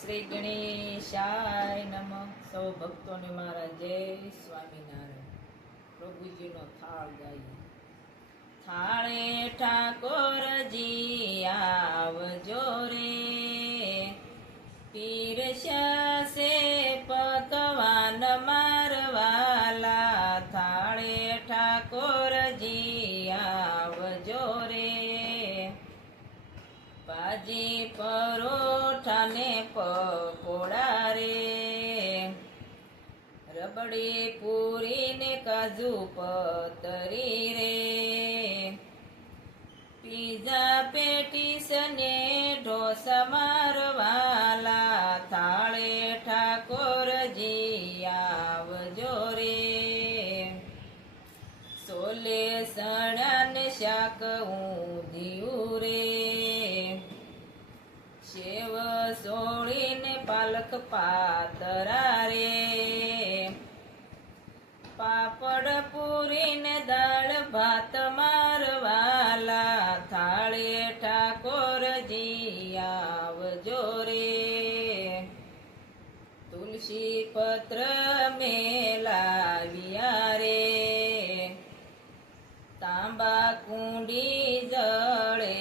શ્રી ગણેશાય નમઃ. સૌ ભક્તોને મારા જય સ્વામિનારાયણ. પ્રભુજીનો થાળ ગાઈએ. થાળે ઠાકોરજી આવજો રે, પીરસ્યાસે પકવાન મારવાલા. થાળે ઠાકોરજી આવજો રે, ભાજી પરોઠા ને પકોડા રે, રબડી પૂરી ને કાજુ પતરી રે, પીઝા પેટીસ ને ઢોસા મારવાલા. થાળે ઠાકોરજી આવજો રે, સોલે સણા ને શાક ઊંધિયું રે, સેવ સોળીને પાલક પાતરા રે, પાપડ પૂરીને દાળ ભાત મારવાલા. થાળે ઠાકોરજી આવજો રે, તુલસી પત્ર મેલાવ્યા રે, તાંબા કુંડી જળે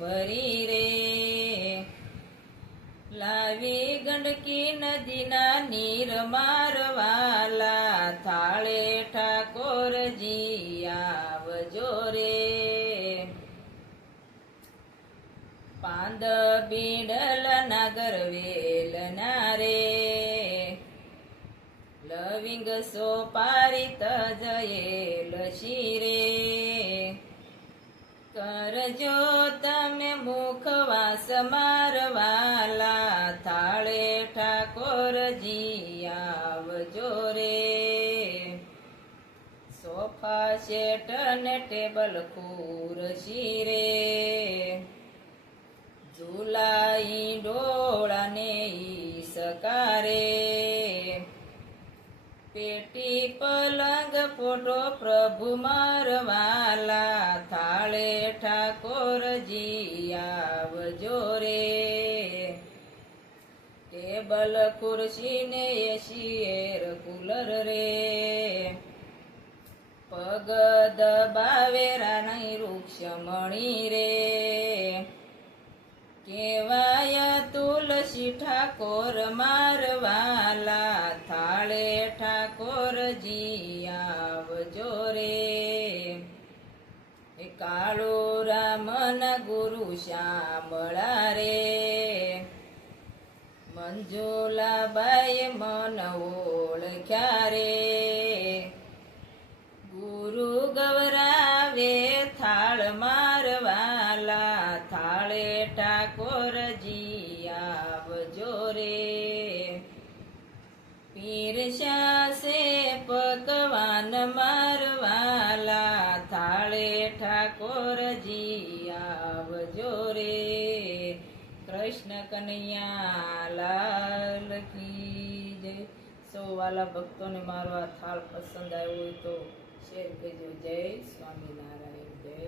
ભરી રે, લાવી ગંડકી નદીના નીર મારવાલા. થાળે ઠાકોરજી આવજો રે, પાંદ બીડલ નાગર વેલના રે, લવિંગ સોપારી તજયેલ શિરે, કરજો તમે મુખવાસ મારવાલા. થાળે ઠાકોરજી આવજો રે, સોફા સેટ ને ટેબલ ખુરશી રે, ઝુલાઈ ડોળા ને ઈસકારે, પેટી પલંગ ફોટો પ્રભુ મારવાલા. થાળે ઠાકોરજી આવજો રે, ટેબલ ખુરશી ને એસી એર કુલર રે, પગ દબાવે રાણી વૃક્ષમણી રે, કેવાય તુલસી ઠાકોર મારવાલા. થાળે ઠાકોરજી આવજો રે, કાળુ રામના ગુરુ શ્યામળા રે, મંજુલાબાઈ મન ઓળખ્યા રે, ગુરુ ગવરાવે થાળ મારવાલા. થાળે ઠાકોરજી આવજો રે, પીરસ્યાસે પકવાન મારવાલા. થાળે ઠાકોરજી આવજો રે, કૃષ્ણ કનૈયા લાલ કી જય. સૌ વાલા ભક્તોને મારો આ થાળ પસંદ આવ્યો હોય તો શેર કરજો. જય સ્વામિનારાયણ. જય